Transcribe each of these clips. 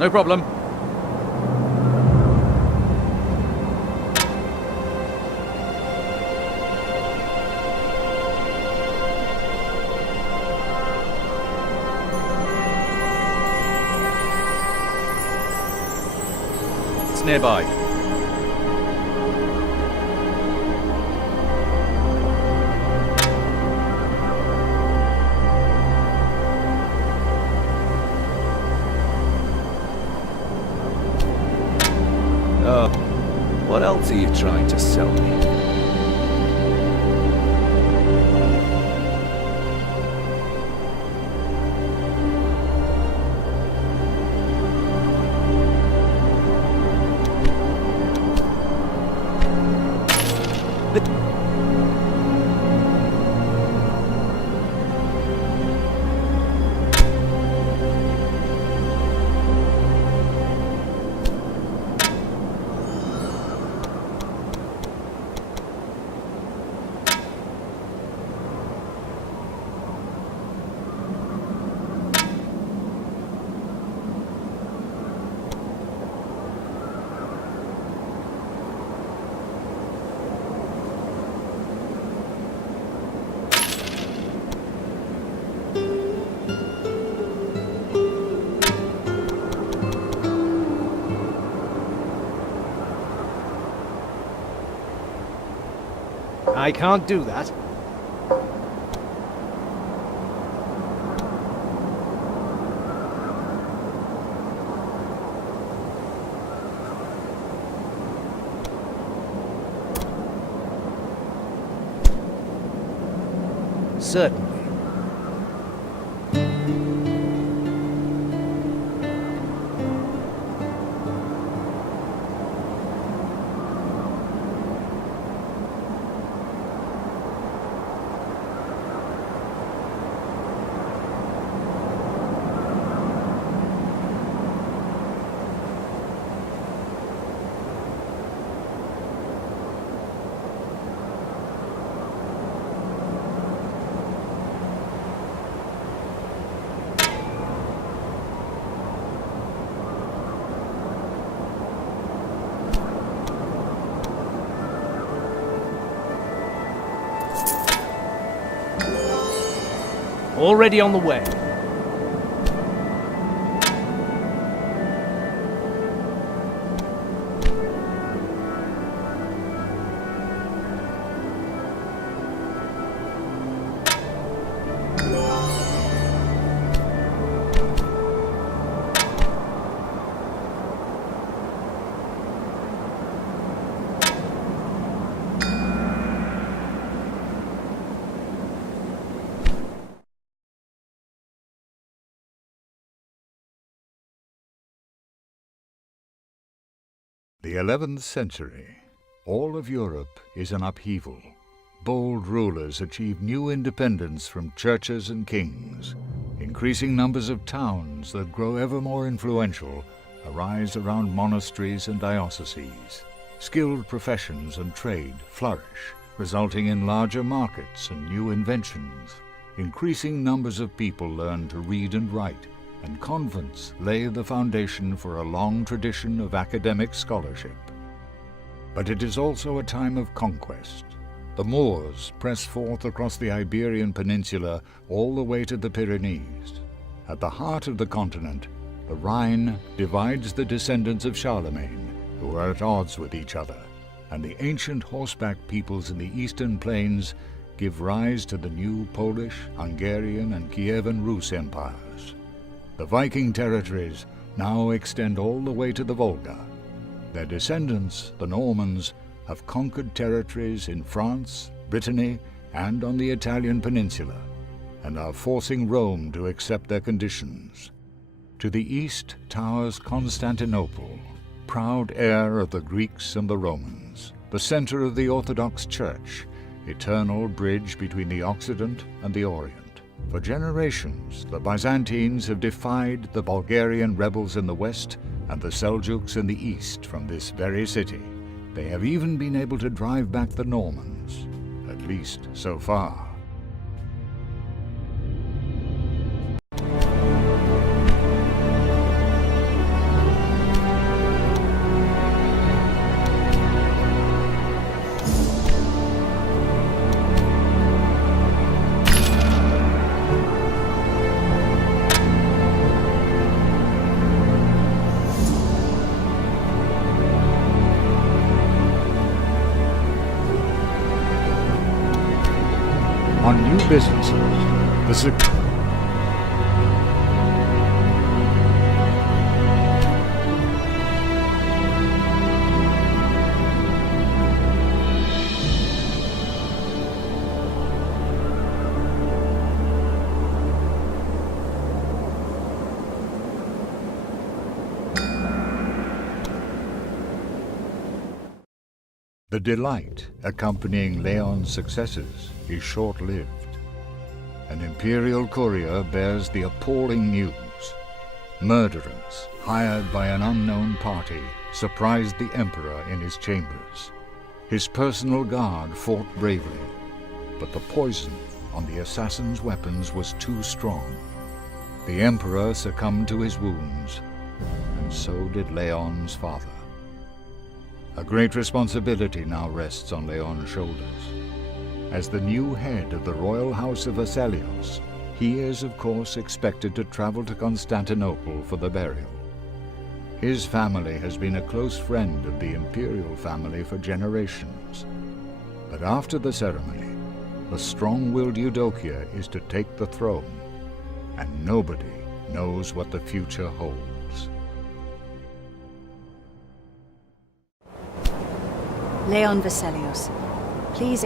No problem. It's nearby. What else are you trying to sell me? I can't do that. Certainly. Already on the way. The 11th century. All of Europe is in upheaval. Bold rulers achieve new independence from churches and kings. Increasing numbers of towns that grow ever more influential arise around monasteries and dioceses. Skilled professions and trade flourish, resulting in larger markets and new inventions. Increasing numbers of people learn to read and write, and convents lay the foundation for a long tradition of academic scholarship. But it is also a time of conquest. The Moors press forth across the Iberian Peninsula all the way to the Pyrenees. At the heart of the continent, the Rhine divides the descendants of Charlemagne, who are at odds with each other, and the ancient horseback peoples in the eastern plains give rise to the new Polish, Hungarian, and Kievan Rus empires. The Viking territories now extend all the way to the Volga. Their descendants, the Normans, have conquered territories in France, Brittany, and on the Italian peninsula, and are forcing Rome to accept their conditions. To the east towers Constantinople, proud heir of the Greeks and the Romans, the center of the Orthodox Church, eternal bridge between the Occident and the Orient. For generations, the Byzantines have defied the Bulgarian rebels in the west and the Seljuks in the east from this very city. They have even been able to drive back the Normans, at least so far. on new businesses, the The delight accompanying Leon's successes is short-lived. An imperial courier bears the appalling news. Murderers, hired by an unknown party, surprised the emperor in his chambers. His personal guard fought bravely, but the poison on the assassin's weapons was too strong. The emperor succumbed to his wounds, and so did Leon's father. A great responsibility now rests on Leon's shoulders. As the new head of the royal house of Vaselios, he is of course expected to travel to Constantinople for the burial. His family has been a close friend of the imperial family for generations. But after the ceremony, the strong-willed Eudokia is to take the throne, and nobody knows what the future holds. Leon Vaselios, please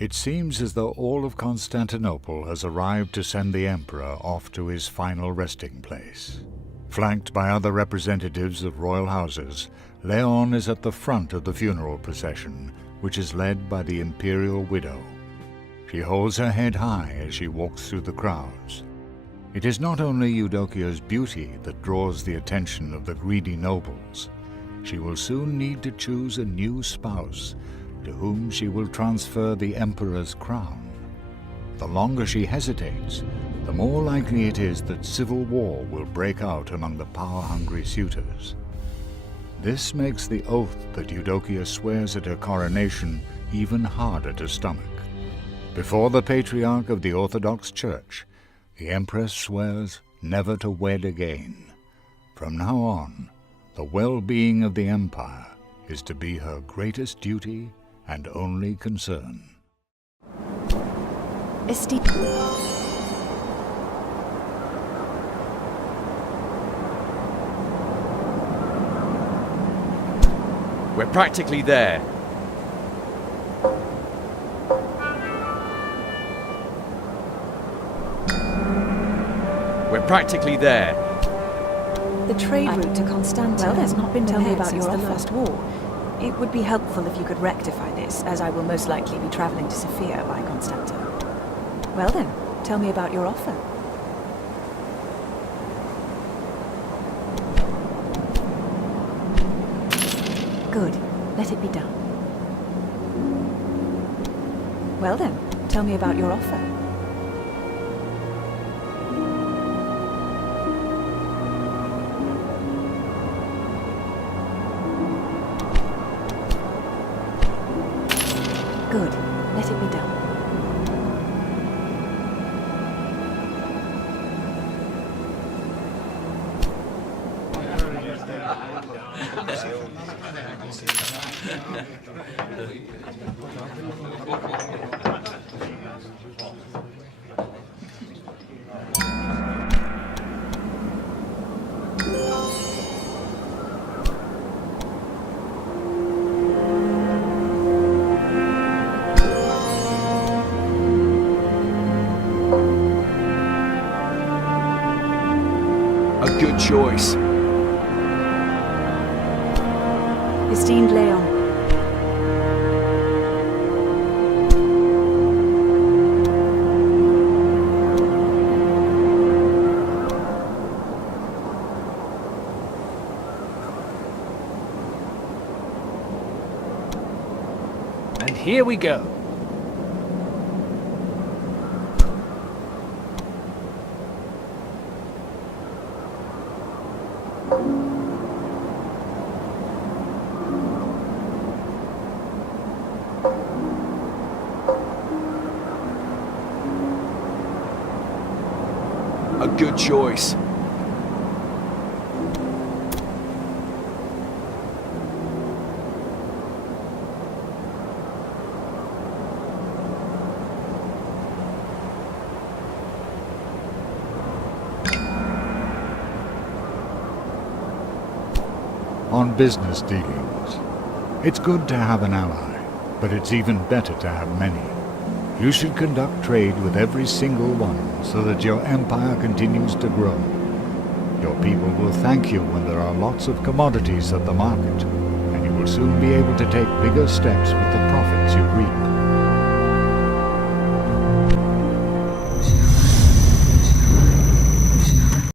It seems as though all of Constantinople has arrived to send the emperor off to his final resting place. Flanked by other representatives of royal houses, Leon is at the front of the funeral procession, which is led by the imperial widow. She holds her head high as she walks through the crowds. It is not only Eudokia's beauty that draws the attention of the greedy nobles. She will soon need to choose a new spouse, to whom she will transfer the emperor's crown. The longer she hesitates, the more likely it is that civil war will break out among the power-hungry suitors. This makes the oath that Eudokia swears at her coronation even harder to stomach. Before the Patriarch of the Orthodox Church, the Empress swears never to wed again. From now on, the well-being of the empire is to be her greatest duty and only concern. We're practically there. We're practically there. The trade route to Constantinople has not been repaired since the last war. It would be helpful if you could rectify this, as I will most likely be traveling to Sofia by Constanta. Well then, tell me about your offer. Good. Let it be done. Well then, tell me about your offer. Good. Let it be done. Good choice. Esteemed Leon, here we go. A good choice. On business dealings, it's good to have an ally, but it's even better to have many. You should conduct trade with every single one so that your empire continues to grow. Your people will thank you when there are lots of commodities at the market, and you will soon be able to take bigger steps with the profits you've reaped.